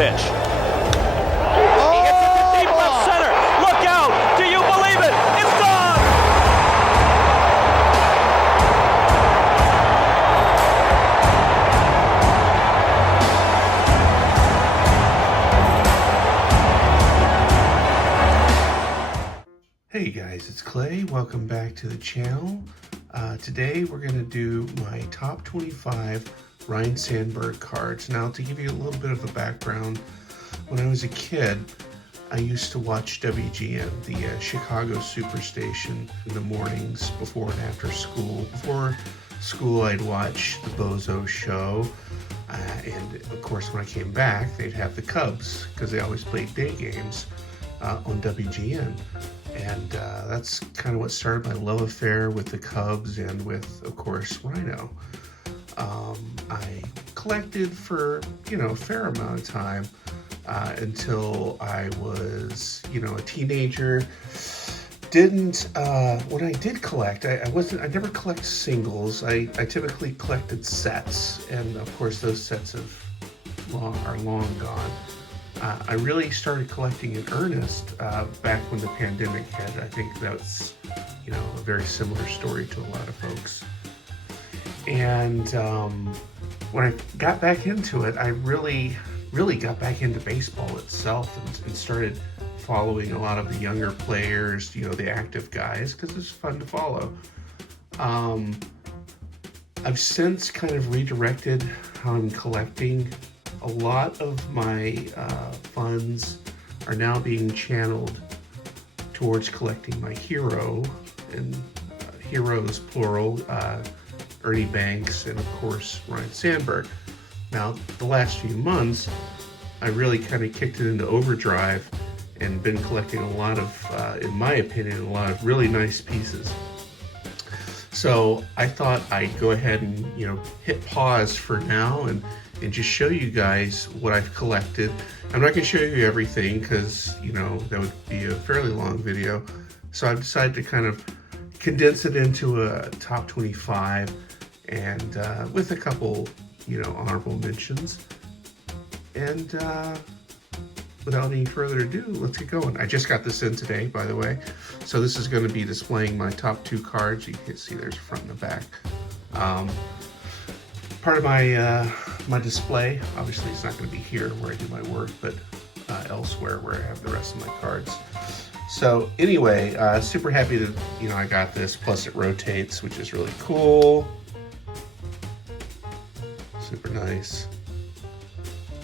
pitch. He hits it to deep left center. Look out! Do you believe it? It's gone! Hey guys, it's Clay. Welcome back to the channel. Today we're going to do my top 25 Ryne Sandberg cards. Now, to give you a little bit of a background, when I was a kid, I used to watch WGN, the Chicago Superstation, in the mornings before and after school. Before school, I'd watch the Bozo Show, and of course when I came back, they'd have the Cubs, because they always played day games on WGN. And that's kind of what started my love affair with the Cubs and with, of course, Ryno. I collected for, a fair amount of time until I was, a teenager. When I did collect, I never collect singles. I typically collected sets, and of course those sets are long gone. I really started collecting in earnest back when the pandemic hit. I think that's, a very similar story to a lot of folks. And when I got back into it, I really got back into baseball itself and started following a lot of the younger players, the active guys, because it's fun to follow. I've since kind of redirected how I'm collecting. A lot of my funds are now being channeled towards collecting my hero, and heroes plural, Ernie Banks, and of course Ryne Sandberg. Now, the last few months, I really kind of kicked it into overdrive and been collecting a lot of, in my opinion, a lot of really nice pieces. So I thought I'd go ahead and, hit pause for now and just show you guys what I've collected. I'm not going to show you everything because, that would be a fairly long video. So I've decided to kind of condense it into a top 25 and with a couple, honorable mentions. And without any further ado, let's get going. I just got this in today, by the way. So this is going to be displaying my top 2 cards. You can see there's front and the back. Part of my display, obviously it's not going to be here where I do my work, but elsewhere where I have the rest of my cards. So anyway, super happy that I got this, plus it rotates, which is really cool. Super nice.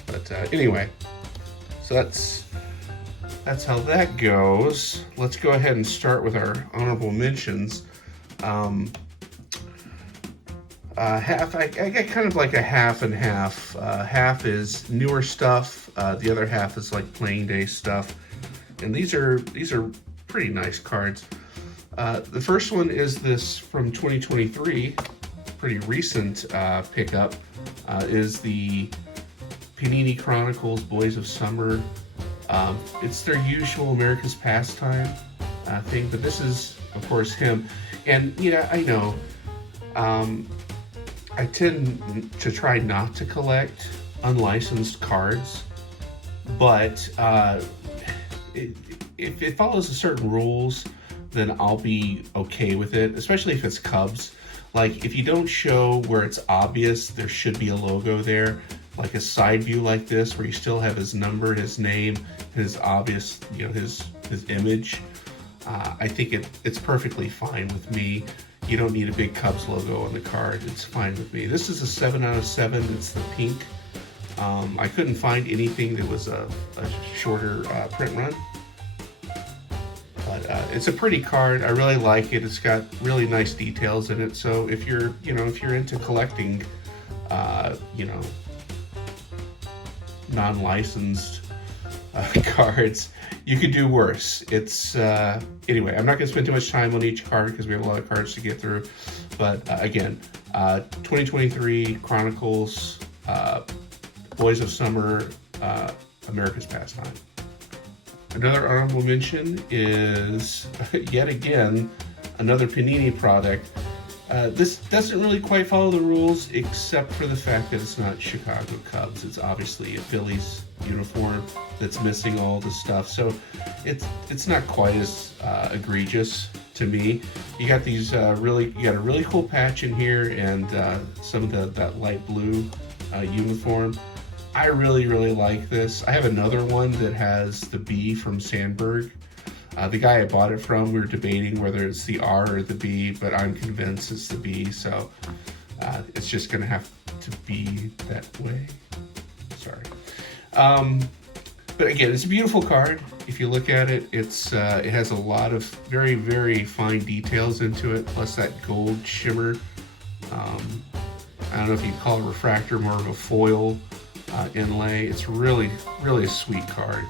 But anyway, so that's how that goes. Let's go ahead and start with our honorable mentions. I got kind of like a half and half. Half is newer stuff. The other half is like playing day stuff. And these are pretty nice cards. The first one is this from 2023, pretty recent pickup. Is the Panini Chronicles Boys of Summer. It's their usual America's Pastime thing, but this is, of course, him. And I know. I tend to try not to collect unlicensed cards, but if it follows a certain rules, then I'll be okay with it, especially if it's Cubs. Like, if you don't show where it's obvious there should be a logo there, like a side view like this, where you still have his number, his name, his obvious, his image, I think it's perfectly fine with me. You don't need a big Cubs logo on the card. It's fine with me. This is a 7 out of 7. It's the pink. I couldn't find anything that was a shorter print run. But it's a pretty card. I really like it. It's got really nice details in it. So if you're into collecting, non-licensed cards, you could do worse. It's anyway, I'm not going to spend too much time on each card because we have a lot of cards to get through. But again, 2023 Chronicles, Boys of Summer, America's Pastime. Another honorable mention is, yet again, another Panini product. This doesn't really quite follow the rules, except for the fact that it's not Chicago Cubs. It's obviously a Phillies uniform that's missing all the stuff. So it's not quite as egregious to me. You got these you got a really cool patch in here, and some of that light blue uniform. I really like this. I have another one that has the B from Sandberg. The guy I bought it from, we were debating whether it's the R or the B, but I'm convinced it's the B, so it's just gonna have to be that way. Sorry. But again, it's a beautiful card. If you look at it, it has a lot of very fine details into it, plus that gold shimmer. I don't know if you'd call it refractor, more of a foil inlay. It's really a sweet card.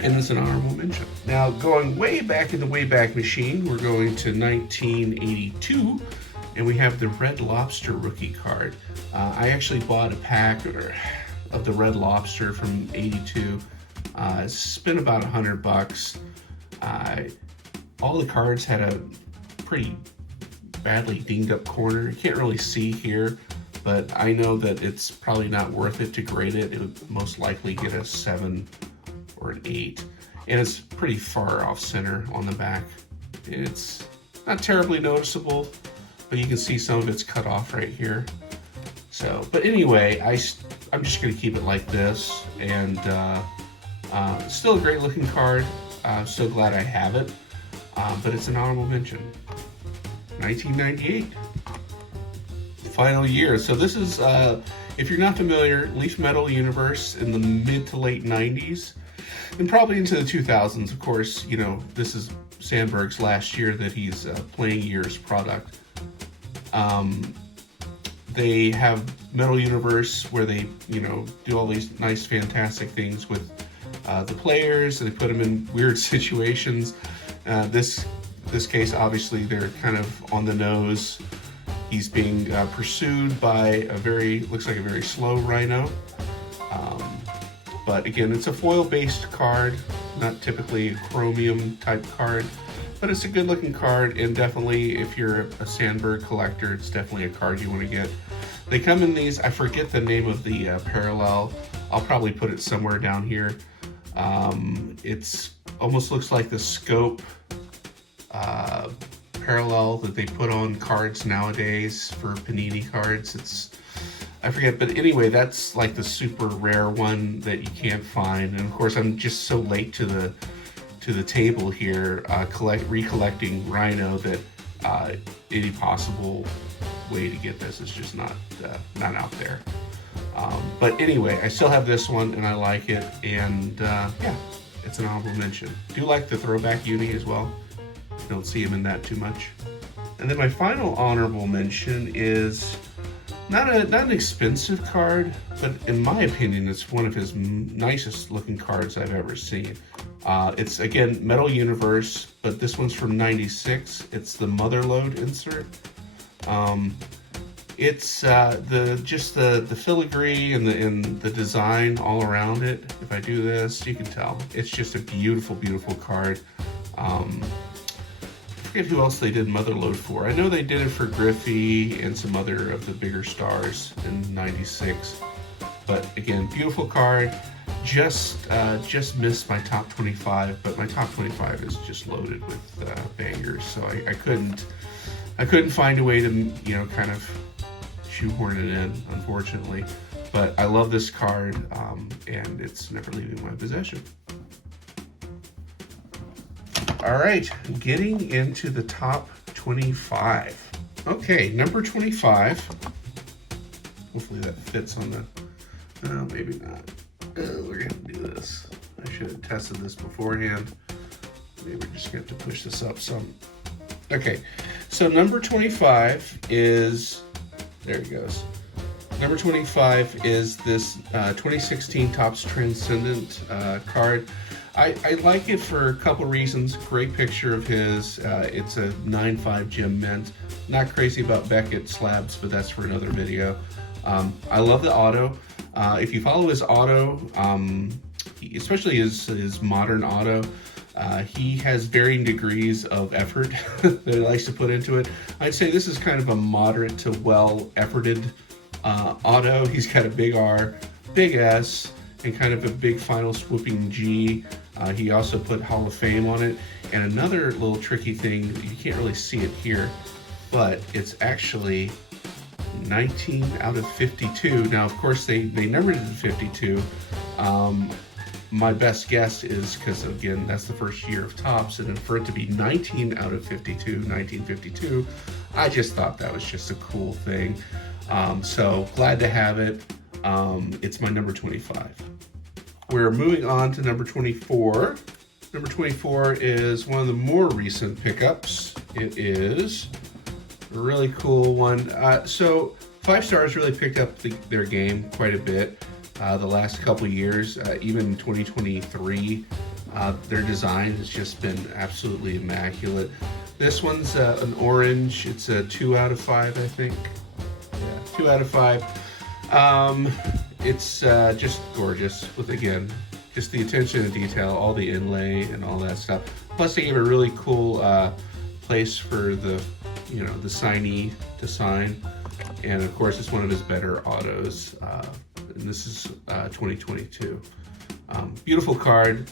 And it's an honorable mention. Now, going way back in the Wayback Machine, we're going to 1982, and we have the Red Lobster rookie card. I actually bought a pack of the Red Lobster from 82. Spent about $100. All the cards had a pretty badly dinged up corner. You can't really see here, but I know that it's probably not worth it to grade it. It would most likely get a 7 or an 8, and it's pretty far off center on the back. It's not terribly noticeable, but you can see some of it's cut off right here. So, but anyway, I'm just going to keep it like this, and still a great looking card. I'm so glad I have it, but it's an honorable mention. 1998, final year. So this is, if you're not familiar, Leaf Metal universe in the mid to late 90s. And probably into the 2000s, of course. You know, this is Sandberg's last year that he's playing year's product. They have Metal Universe where they, you know, do all these nice, fantastic things with the players. They put them in weird situations. This case, obviously, they're kind of on the nose. He's being pursued by looks like a very slow Ryno. But again, it's a foil-based card, not typically a chromium type card, but it's a good looking card, and definitely if you're a Sandberg collector, it's definitely a card you want to get. They come in these, I forget the name of the parallel. I'll probably put it somewhere down here. It's almost looks like the scope parallel that they put on cards nowadays for Panini cards. I forget, but anyway, that's like the super rare one that you can't find. And of course, I'm just so late to the table here, recollecting Ryno, that any possible way to get this is just not out there. But anyway, I still have this one, and I like it, and yeah, it's an honorable mention. Do like the throwback uni as well. Don't see him in that too much. And then my final honorable mention is not an expensive card, but in my opinion, it's one of his nicest looking cards I've ever seen. It's, again, Metal Universe, but this one's from 96. It's the Motherlode insert. It's the filigree and the design all around it. If I do this, you can tell. It's just a beautiful card. I forget who else they did Motherlode for. I know they did it for Griffey and some other of the bigger stars in 96. But again, beautiful card. Just missed my top 25, but my top 25 is just loaded with bangers. So I couldn't find a way to, you know, kind of shoehorn it in, unfortunately. But I love this card, and it's never leaving my possession. All right, getting into the top 25. Okay, number 25. Hopefully that fits on the, no, maybe not. We're gonna do this. I should have tested this beforehand. Maybe we're just gonna have to push this up some. Okay, so number 25 is, there it goes. Number 25 is this 2016 Topps Transcendent card. I like it for a couple reasons. Great picture of his. It's a 9.5 gem mint. Not crazy about Beckett slabs, but that's for another video. I love the auto. If you follow his auto, especially his modern auto, He has varying degrees of effort that he likes to put into it. I'd say this is kind of a moderate to well-efforted auto. He's got a big R, big S, and kind of a big final swooping G. He also put Hall of Fame on it. And another little tricky thing, you can't really see it here, but it's actually 19 out of 52. Now, of course, they numbered it to 52. My best guess is because, again, that's the first year of Topps, and then for it to be 19 out of 52, 1952, I just thought that was just a cool thing. So glad to have it. It's my number 25. We're moving on to number 24. Number 24 is one of the more recent pickups. It is a really cool one. So 5 Stars really picked up their game quite a bit the last couple years. Even 2023, their design has just been absolutely immaculate. This one's an orange. It's a 2 out of 5, I think. Yeah, 2 out of 5. It's just gorgeous with, again, just the attention to detail, all the inlay and all that stuff. Plus they gave a really cool place for the, the signee to sign. And of course it's one of his better autos. And this is 2022. Beautiful card,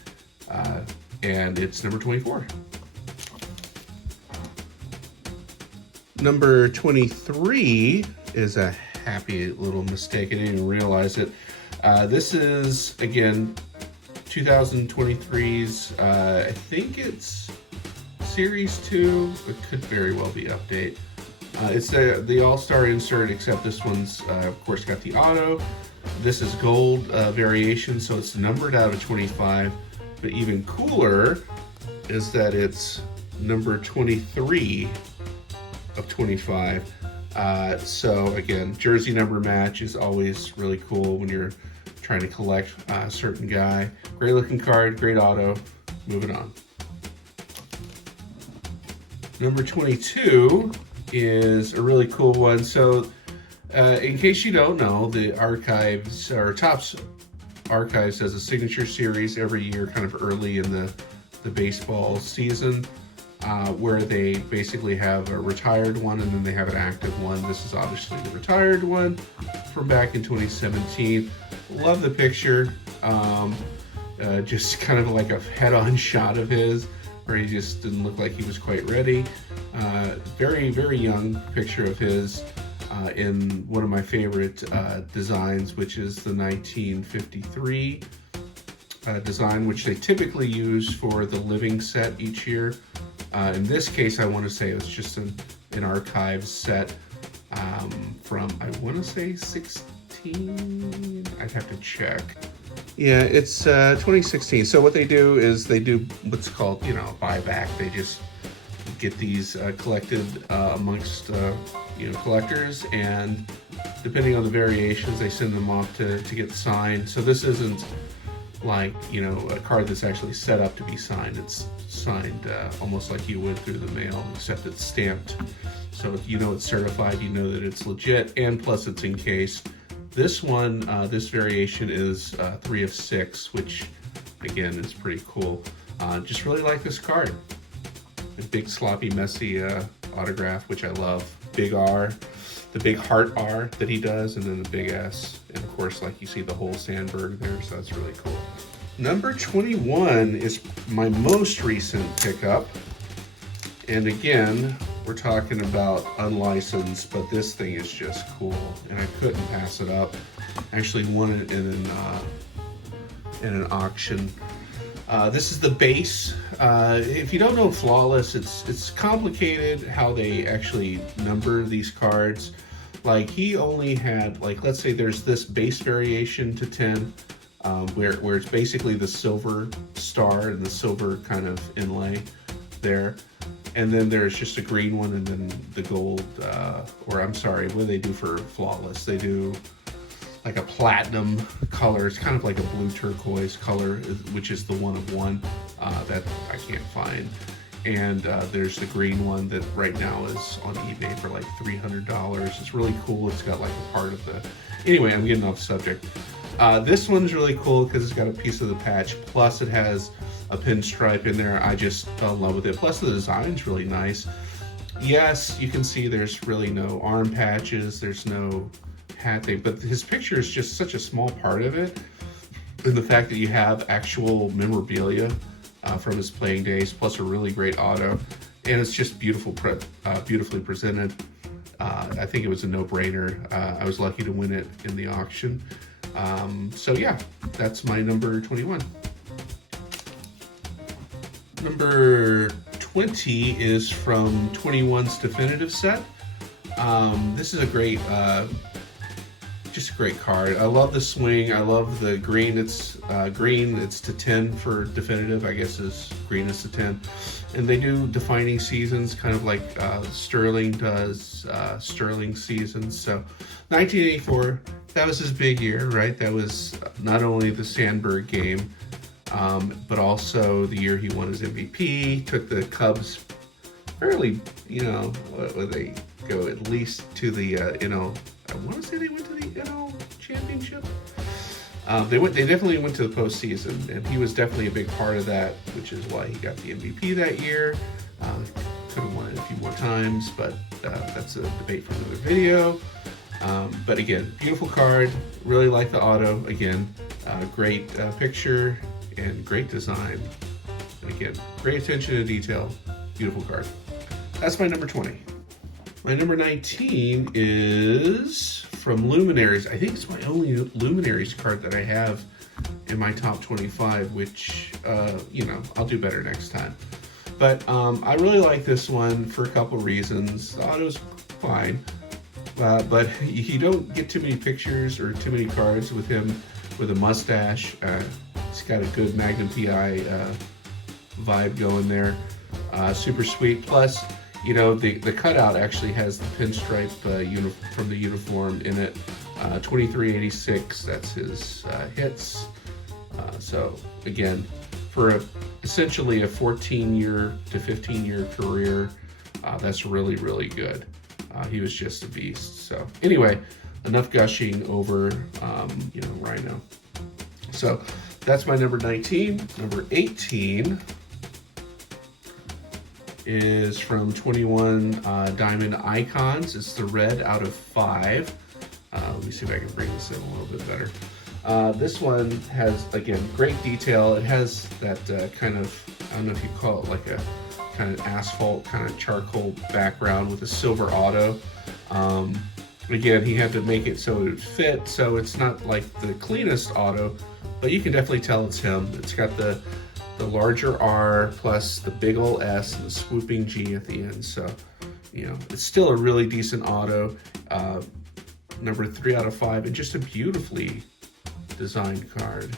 and it's number 24. Number 23 is a happy little mistake. I didn't even realize it. This is, again, 2023's, I think it's Series 2, but could very well be update. It's the All-Star insert, except this one's, of course, got the auto. This is gold variation, so it's numbered out of 25. But even cooler is that it's number 23 of 25. So again, jersey number match is always really cool when you're trying to collect a certain guy. Great looking card, great auto. Moving on. Number 22 is a really cool one. So in case you don't know, the Archives, or Topps Archives, has a signature series every year, kind of early in the baseball season, where they basically have a retired one and then they have an active one. This is obviously the retired one from back in 2017. Love the picture. Just kind of like a head-on shot of his, where he just didn't look like he was quite ready. Very, very young picture of his in one of my favorite designs, which is the 1953 design, which they typically use for the living set each year. In this case, I want to say it was just an archives set from, I want to say 16, I'd have to check. Yeah, it's 2016. So what they do is they do what's called, buyback. They just get these collected amongst, collectors, and depending on the variations, they send them off to get signed. So this isn't like, a card that's actually set up to be signed. It's signed almost like you would through the mail, except it's stamped. So it's certified, that it's legit, and plus it's encased. This one, this variation is 3 of 6, which again is pretty cool. Just really like this card. A big sloppy messy autograph, which I love. Big R, the big heart R that he does, and then the big S, and of course, like you see the whole Sandberg there, so that's really cool. Number 21 is my most recent pickup, and again, we're talking about unlicensed, but this thing is just cool, and I couldn't pass it up. I actually won it in an auction. This is the base. If you don't know Flawless, it's complicated how they actually number these cards. Like, he only had, let's say there's this base variation to 10, where it's basically the silver star and the silver kind of inlay there. And then there's just a green one, and then the gold, or I'm sorry, what do they do for Flawless? They do like a platinum color. It's kind of like a blue turquoise color, which is the 1 of 1 that I can't find. And there's the green one that right now is on eBay for like $300. It's really cool. It's got like a part of the, anyway, I'm getting off subject. This one's really cool because it's got a piece of the patch, plus it has a pinstripe in there. I just fell in love with it. Plus the design's really nice. Yes, you can see there's really no arm patches, there's no hat thing, but his picture is just such a small part of it. And the fact that you have actual memorabilia from his playing days, plus a really great auto, and it's just beautifully presented. I think it was a no-brainer. I was lucky to win it in the auction. So yeah, that's my number 21. Number 20 is from 21's definitive set. This is a great, just a great card. I love the swing. I love the green. It's green. It's to 10 for definitive. I guess is green is to 10, and they do defining seasons, kind of like Sterling does Sterling seasons. So 1984. That was his big year, right? That was not only the Sandberg game, but also the year he won his MVP, took the Cubs fairly, where they go at least to the, I want to say they went to the NL championship. They definitely went to the postseason, and he was definitely a big part of that, which is why he got the MVP that year. Could have won it a few more times, but that's a debate for another video. But again, beautiful card. Really like the auto. Again, great picture and great design. And again, great attention to detail. Beautiful card. That's my number 20. My number 19 is from Luminaries. I think it's my only Luminaries card that I have in my top 25, which, I'll do better next time. But I really like this one for a couple reasons. The auto's fine. But you don't get too many pictures or too many cards with him with a mustache. He's got a good Magnum PI vibe going there. Super sweet. Plus, the cutout actually has the pinstripe from the uniform in it. 2386, that's his hits. So again, for essentially a 14-year to 15-year career, that's really, really good. He was just a beast. So anyway, enough gushing over, Ryno. So that's my number 19. Number 18 is from 21 Diamond Icons. It's the red out of 5. Let me see if I can bring this in a little bit better. This one has, again, great detail. It has that kind of, I don't know if you call it like a kind of asphalt, kind of charcoal background with a silver auto. Again, he had to make it so it would fit, so it's not like the cleanest auto, but you can definitely tell it's him. It's got the larger R plus the big ol' S and the swooping G at the end. So, it's still a really decent auto. Number 3 out of 5, and just a beautifully designed card,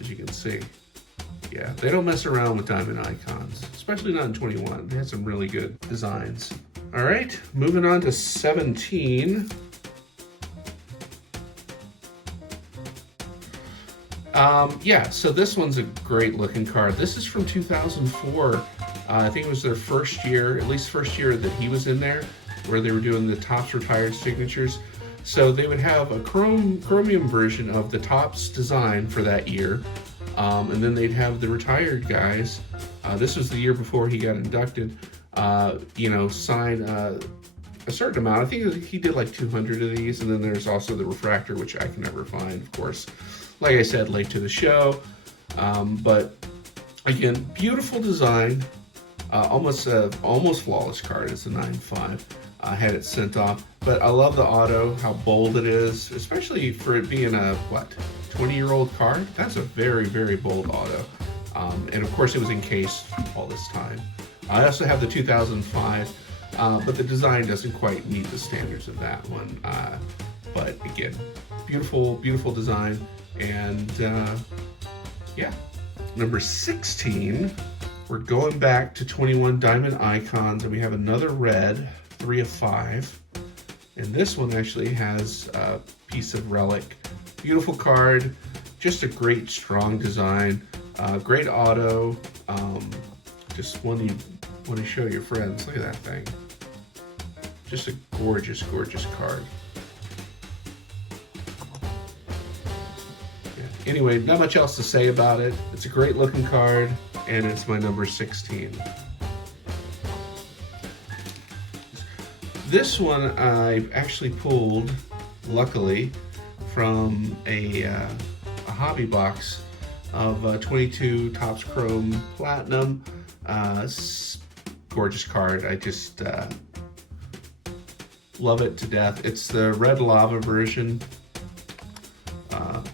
as you can see. Yeah, they don't mess around with Diamond Icons, especially not in 21. They had some really good designs. All right, moving on to 17. So this one's a great looking card. This is from 2004. I think it was their first year, at least first year that he was in there, where they were doing the Topps retired signatures. So they would have a chromium version of the Topps design for that year. And then they'd have the retired guys. This was the year before he got inducted. Sign a certain amount. I think he did like 200 of these. And then there's also the refractor, which I can never find, of course. Like I said, late to the show. But again, beautiful design. Almost flawless card. It's a 9.5. I had it sent off. But I love the auto, how bold it is, especially for it being a, 20-year-old card? That's a very, very bold auto. And of course it was encased all this time. I also have the 2005, but the design doesn't quite meet the standards of that one. But again, beautiful, beautiful design. And yeah, number 16, we're going back to 21 Diamond Icons, and we have another red, 3 of 5. And this one actually has a piece of relic. Beautiful card, just a great strong design, great auto, just one you want to show your friends. Look at that thing. Just a gorgeous, gorgeous card. Anyway, not much else to say about it. It's a great looking card, and it's my number 16. This one I actually pulled, luckily, from a hobby box of 22 Topps Chrome Platinum. Gorgeous card. I just love it to death. It's the Red Lava version,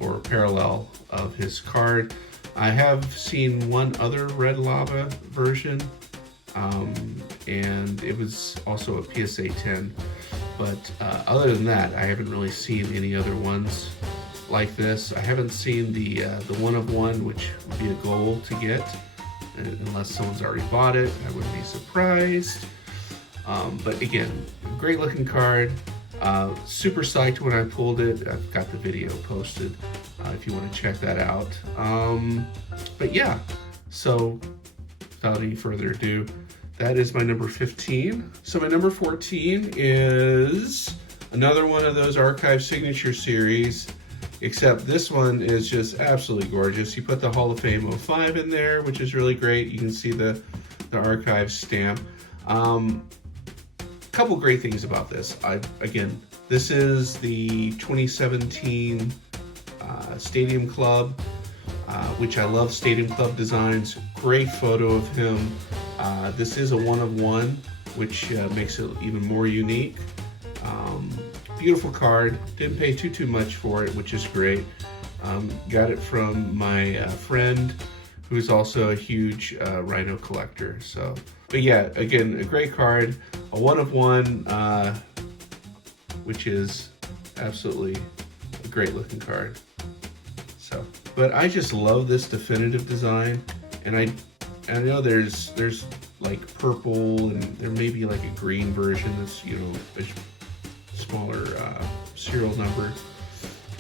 or parallel of his card. I have seen one other Red Lava version, and it was also a PSA 10. But other than that, I haven't really seen any other ones like this. I haven't seen the one of one, which would be a goal to get, unless someone's already bought it. I wouldn't be surprised. But again, great looking card. Super psyched when I pulled it. I've got the video posted if you want to check that out. But yeah, so without any further ado, that is my number 15. So my number 14 is another one of those archive signature series, except this one is just absolutely gorgeous. You put the Hall of Fame 05 in there, which is really great. You can see the archive stamp. Couple great things about this. Again, this is the 2017 Stadium Club, which I love Stadium Club designs. Great photo of him. This is a one of one, which makes it even more unique. Beautiful card. Didn't pay too much for it, which is great. Got it from my friend, who's also a huge Ryno collector. So, but yeah, again, a great card, a one of one, which is absolutely a great looking card. So, but I just love this definitive design, and I know there's like purple, and there may be like a green version that's, you know, a smaller serial number,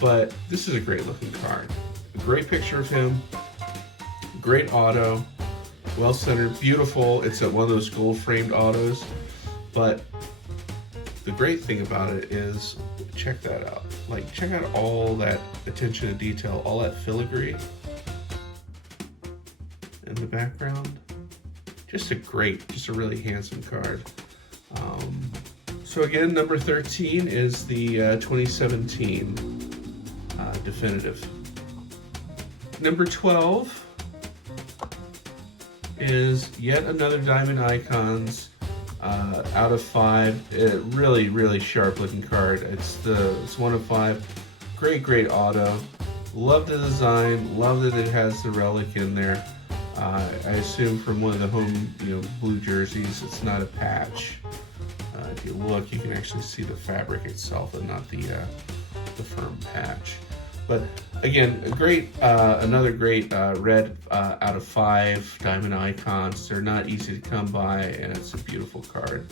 but this is a great looking card. A great picture of him, great auto, well centered, beautiful. It's one of those gold framed autos, but the great thing about it is, check that out. Like, check out all that attention to detail, all that filigree in the background. Just a really handsome card. So again, number 13 is the 2017 definitive. Number 12 is yet another Diamond Icons out of 5. Really sharp looking card. It's one of 5. Great auto. Love the design. Love that it has the relic in there. I assume from one of the home, blue jerseys. It's not a patch. If you look, you can actually see the fabric itself and not the firm patch. But again, another great red out of 5 Diamond Icons. They're not easy to come by, and it's a beautiful card.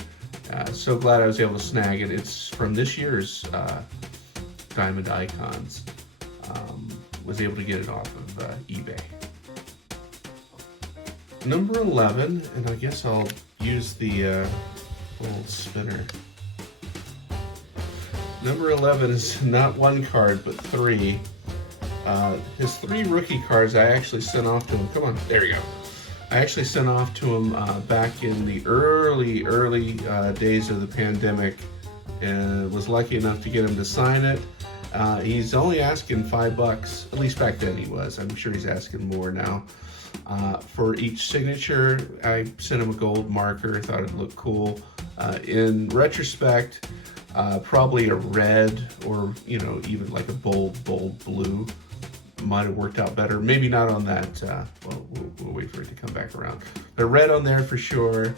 So glad I was able to snag it. It's from this year's Diamond Icons. Was able to get it off of eBay. Number 11, and I guess I'll use the little spinner. Number 11 is not one card, but 3. His 3 rookie cards I actually sent off to him. Come on, there you go. I actually sent off to him back in the early days of the pandemic, and was lucky enough to get him to sign it. He's only asking $5, at least back then he was. I'm sure he's asking more now. For each signature, I sent him a gold marker, thought it looked cool. In retrospect, probably a red or, even like a bold blue might have worked out better. Maybe not on that. We'll wait for it to come back around. But red on there for sure.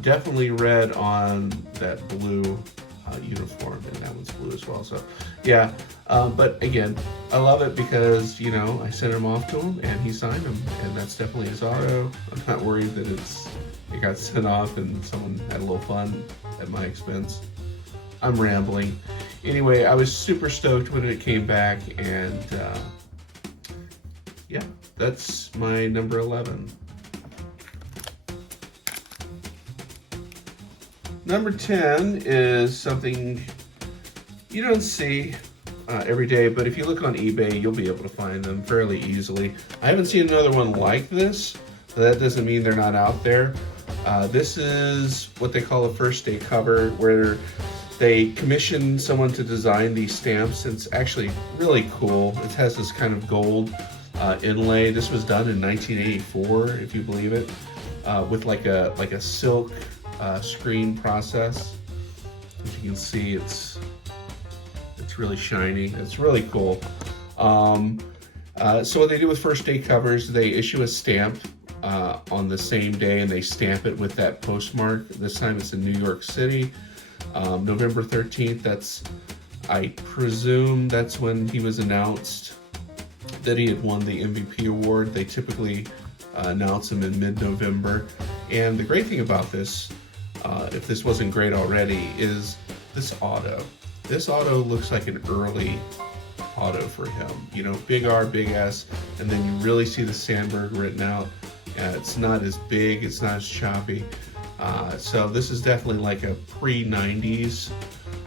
Definitely red on that blue uniform, and that one's blue as well. So yeah, but again, I love it because I sent him off to him and he signed them, and that's definitely his auto. I'm not worried that it got sent off and someone had a little fun at my expense. I'm rambling. Anyway, I was super stoked when it came back, and yeah, that's my number 11. Number 10 is something you don't see every day, but if you look on eBay, you'll be able to find them fairly easily. I haven't seen another one like this, but that doesn't mean they're not out there. This is what they call a first day cover, where they commission someone to design these stamps. It's actually really cool. It has this kind of gold inlay. This was done in 1984, if you believe it, with like a silk screen process. As you can see, it's really shiny. It's really cool. So what they do with first day covers, they issue a stamp on the same day, and they stamp it with that postmark. This time it's in New York City, November 13th. That's, I presume that's when he was announced that he had won the MVP award. They typically announce him in mid-November. And the great thing about this, if this wasn't great already, is this auto. This auto looks like an early auto for him. You know, big R, big S, and then you really see the Sandberg written out. It's not as big, it's not as choppy. So this is definitely like a pre-90s.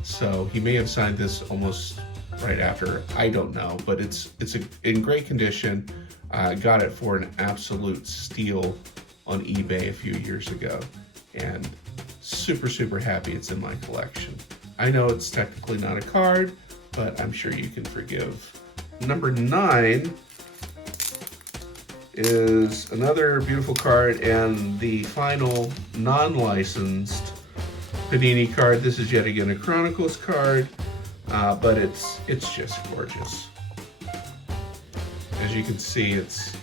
So he may have signed this almost right after, I don't know, but it's in great condition. Got it for an absolute steal on eBay a few years ago, and super happy it's in my collection. I know it's technically not a card, but I'm sure you can forgive. Number 9 is another beautiful card, and the final non-licensed Panini card. This is yet again a Chronicles card, but it's just gorgeous. As you can see, it's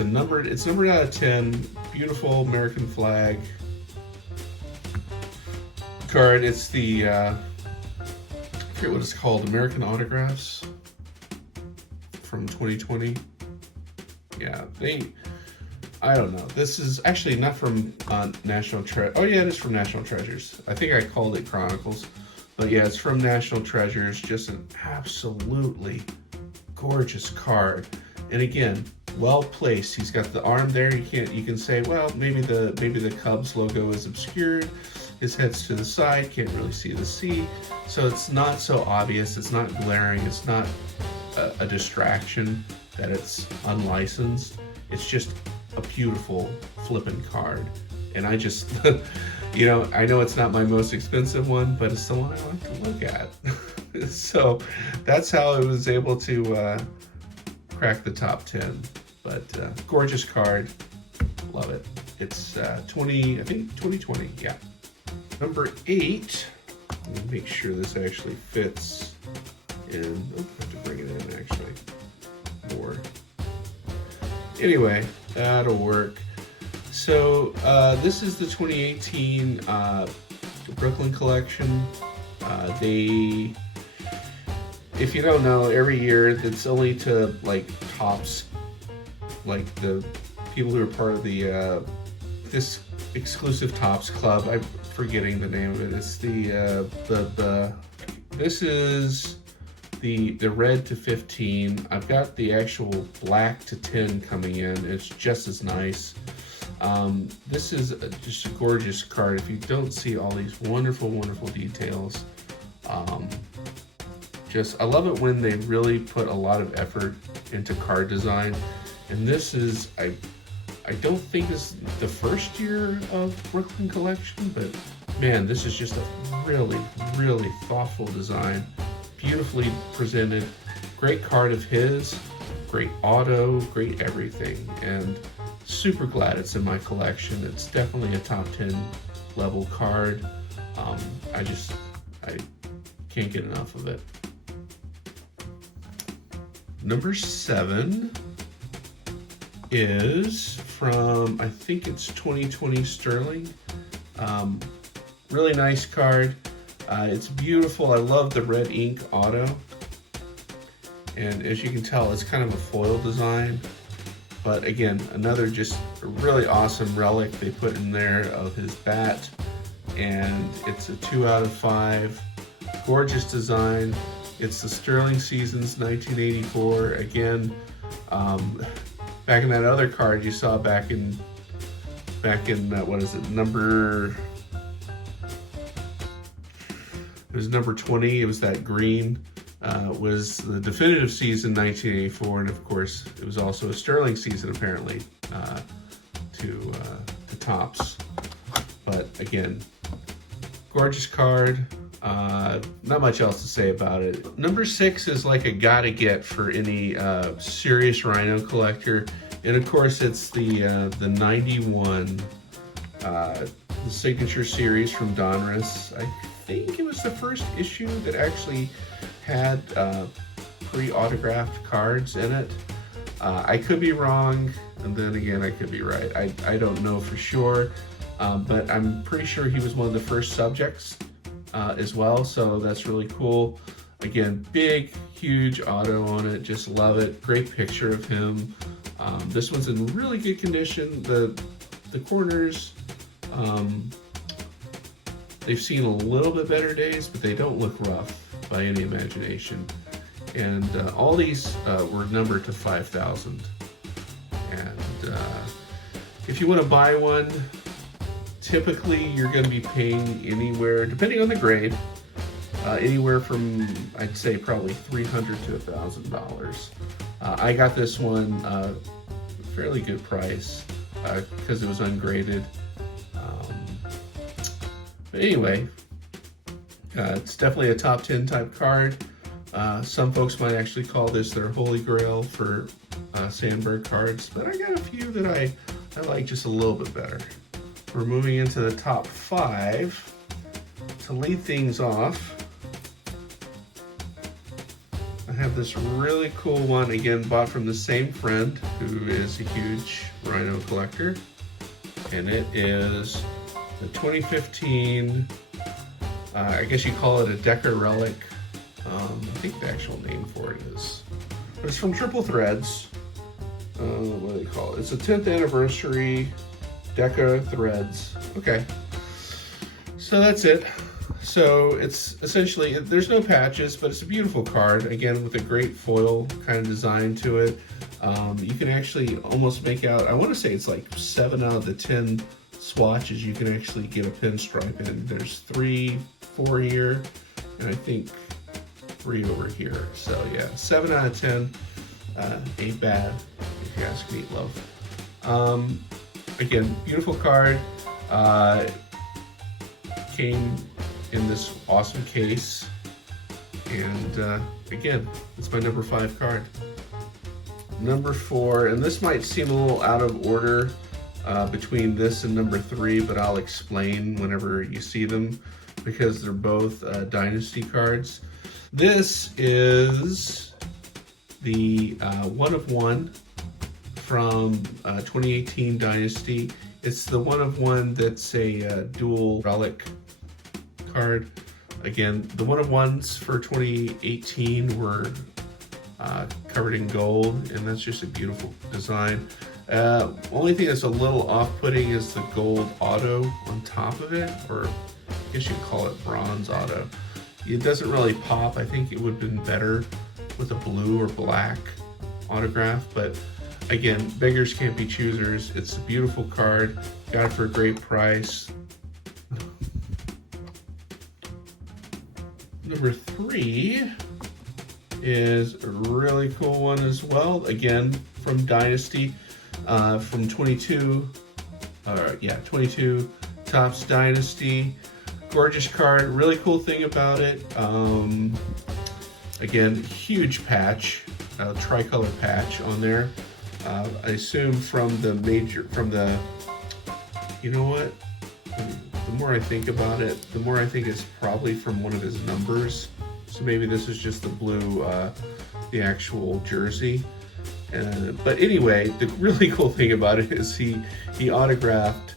numbered out of 10. Beautiful American flag card. It's the I forget what it's called, American Autographs from 2020. Yeah, I don't know. This is actually not from National Treasure. Oh yeah, it is from National Treasures. I think I called it Chronicles, but yeah, it's from National Treasures. Just an absolutely gorgeous card, and again, well placed. He's got the arm there. You can say, well, maybe the Cubs logo is obscured. His head's to the side, can't really see the C, so it's not so obvious. It's not glaring. It's not a distraction that it's unlicensed. It's just a beautiful flipping card, and I just, you know, I know it's not my most expensive one, but it's the one I like to look at. So that's how I was able to crack the top 10. But gorgeous card, love it. It's 2020, yeah. Number 8, let me make sure this actually fits in. Oh, I have to bring it in actually more. Anyway, that'll work. So this is the 2018 Brooklyn collection. If you don't know, every year it's only to like Topps, like the people who are part of the this exclusive Topps club. I'm forgetting the name of it. It's this is the red to 15. I've got the actual black to 10 coming in. It's just as nice. This is just a gorgeous card. If you don't see all these wonderful details, I love it when they really put a lot of effort into card design. And this is, I don't think this is the first year of Brooklyn collection, but man, this is just a really thoughtful design, beautifully presented, great card of his, great auto, great everything, and super glad it's in my collection. It's definitely a top 10 level card. I can't get enough of it. Number 7 is from, I think it's 2020 Sterling. Really nice card. It's beautiful. I love the red ink auto. And as you can tell, it's kind of a foil design. But again, another just really awesome relic they put in there of his bat. And it's a 2 out of 5. Gorgeous design. It's the Sterling Seasons 1984. Again, back in that other card you saw back in what is it, number, it was number 20. It was that green. Was the definitive season 1984, and of course it was also a Sterling season apparently to Topps. But again, gorgeous card. Not much else to say about it. Number 6 is like a gotta get for any serious Ryno collector, and of course it's the 91 the signature series from Donruss. I think it was the first issue that actually had pre-autographed cards in it. I could be wrong, and then again I could be right. I don't know for sure, but I'm pretty sure he was one of the first subjects as well, so that's really cool. Again, big, huge auto on it, just love it. Great picture of him. This one's in really good condition. The corners, they've seen a little bit better days, but they don't look rough by any imagination. And all these were numbered to 5,000. And if you want to buy one, typically you're going to be paying anywhere, depending on the grade, anywhere from, I'd say, probably $300 to $1,000. I got this one fairly good price because it was ungraded. But anyway, it's definitely a top 10 type card. Some folks might actually call this their holy grail for Sandberg cards, but I got a few that I like just a little bit better. We're moving into the top 5. To lead things off, I have this really cool one, again bought from the same friend who is a huge Ryno collector, and it is the 2015, I guess you call it a Decker Relic. I think the actual name for it is, but it's from Triple Threads. What do they call it? It's the 10th anniversary Deca Threads. Okay, so that's it. So it's essentially, there's no patches, but it's a beautiful card, again with a great foil kind of design to it. You can actually almost make out, I want to say it's like 7 out of the 10 swatches you can actually get a pinstripe in. There's 3, 4 here, and I think 3 over here. So yeah, 7 out of 10 ain't bad, if you ask me, love. Again, beautiful card. Came in this awesome case, and again, it's my number 5 card. Number 4, and this might seem a little out of order between this and number 3, but I'll explain whenever you see them because they're both Dynasty cards. This is the 1 of 1 from 2018 Dynasty. It's the 1 of 1 that's a dual relic card. Again, the 1 of 1s for 2018 were covered in gold, and that's just a beautiful design. Only thing that's a little off-putting is the gold auto on top of it, or I guess you'd call it bronze auto. It doesn't really pop. I think it would have been better with a blue or black autograph, but again, beggars can't be choosers. It's a beautiful card. Got it for a great price. Number 3 is a really cool one as well. Again, from Dynasty, from 22 Topps Dynasty. Gorgeous card. Really cool thing about it. Again, huge patch, tricolor patch on there. I assume from the, you know what? The more I think about it, the more I think it's probably from one of his numbers. So maybe this is just the blue, the actual jersey. But anyway, the really cool thing about it is he autographed,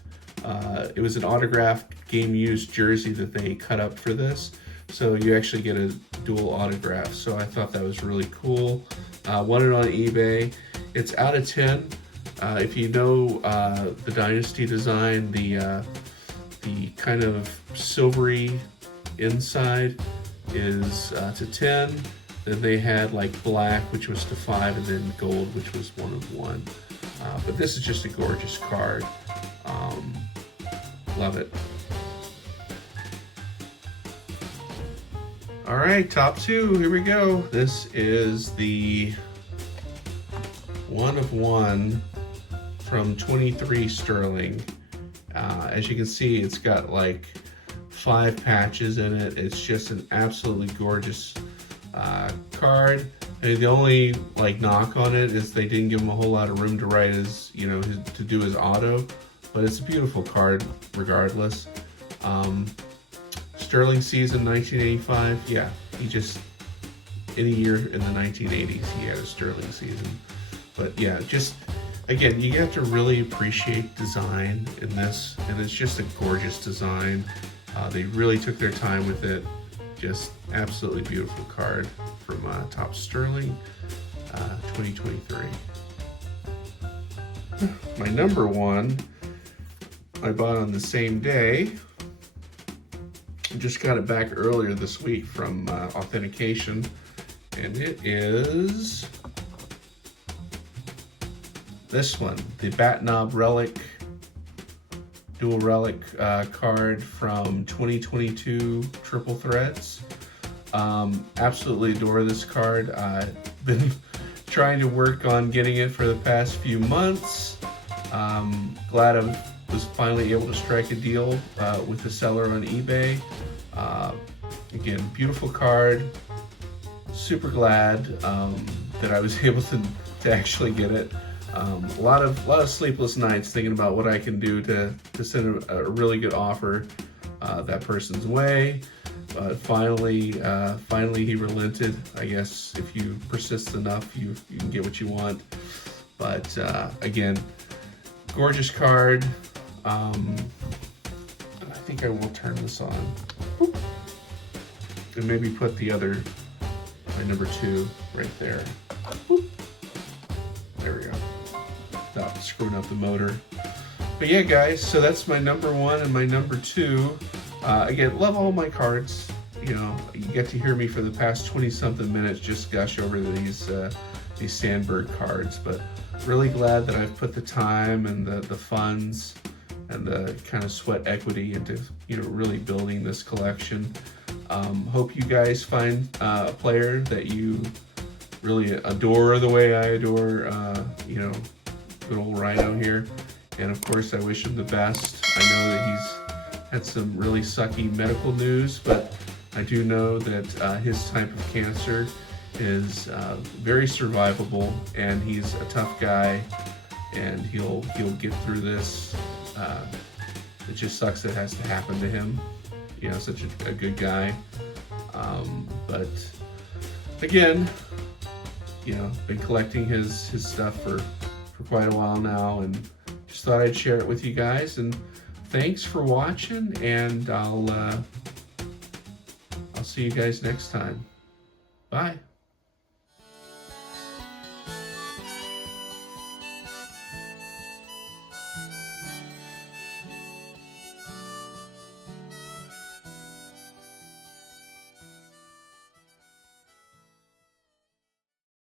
it was an autographed game used jersey that they cut up for this. So you actually get a dual autograph. So I thought that was really cool. Won it on eBay. It's out of 10. If you know the Dynasty design, the kind of silvery inside is to 10. Then they had like black, which was to 5, and then gold, which was 1 of 1. But this is just a gorgeous card. Love it. All right, top two, here we go. This is the 1 of 1 from 23 sterling. As you can see, it's got like 5 patches in it. It's just an absolutely gorgeous card. And the only like knock on it is they didn't give him a whole lot of room to write his, you know, to do his auto, but it's a beautiful card regardless. Sterling season 1985, yeah, he just, any year in the 1980s he had a Sterling season. But yeah, just again, you have to really appreciate design in this, and it's just a gorgeous design. They really took their time with it. Just absolutely beautiful card from Top Sterling 2023. My number one I bought on the same day. Just got it back earlier this week from authentication, and it is this one, the Bat Knob Relic, dual relic card from 2022 Triple Threads. Absolutely adore this card. I've been trying to work on getting it for the past few months. Glad I was finally able to strike a deal with the seller on eBay. Again, beautiful card. Super glad that I was able to actually get it. A lot of sleepless nights thinking about what I can do to send a really good offer that person's way. But finally he relented. I guess if you persist enough, you can get what you want. But again, gorgeous card. I think I will turn this on and maybe put the other, my number 2 right there. There we go. Stop screwing up the motor. But yeah, guys, so that's my number 1 and my number 2. Again, love all my cards. You know, you get to hear me for the past 20-something minutes just gush over these Sandberg cards. But really glad that I've put the time and the funds and the kind of sweat equity into, you know, really building this collection. Hope you guys find a player that you really adore the way I adore, you know, good old Ryno here. And of course, I wish him the best. I know that he's had some really sucky medical news, but I do know that his type of cancer is very survivable, and he's a tough guy, and he'll get through this. It just sucks that it has to happen to him. You know, such a good guy. But again, you know, been collecting his stuff for quite a while now, and just thought I'd share it with you guys. And thanks for watching, and I'll see you guys next time. Bye.